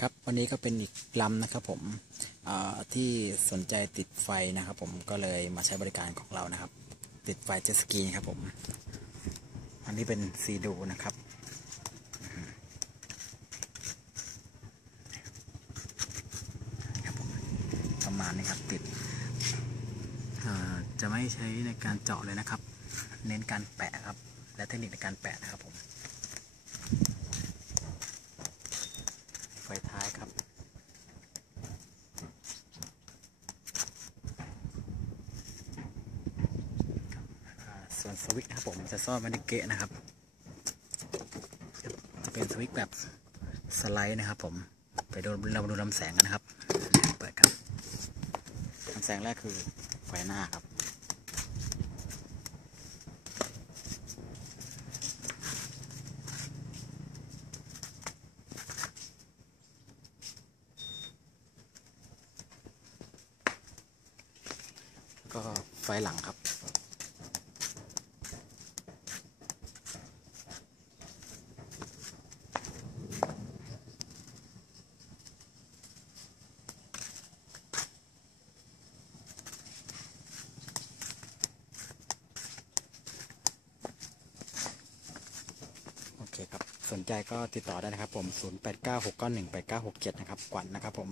ครับวันนี้ก็เป็นอีกลำนะครับผมที่สนใจติดไฟนะครับผมก็เลยมาใช้บริการของเรานะครับ ติดไฟเจ็ตสกีนครับผม อันนี้เป็นซีดูนะครับประมาณนี้ครับติดจะไม่ใช้ในการเจาะเลยนะครับ เน้นการแปะครับ และเทคนิคในการแปะนะครับผม ไฟท้ายครับ อ่า ส่วนสวิตช์นะครับผมจะซ่อนไว้ในเกะนะครับ จะเป็นสวิตช์แบบสไลด์นะครับ ผมไปดูเรามาดูลำแสงกันนะครับเปิดครับลำแสงแรกคือไฟหน้าครับก็ไฟหลังครับ โอเคครับ สนใจก็ติดต่อได้นะครับผม 0896918967 นะครับกวันนะครับผม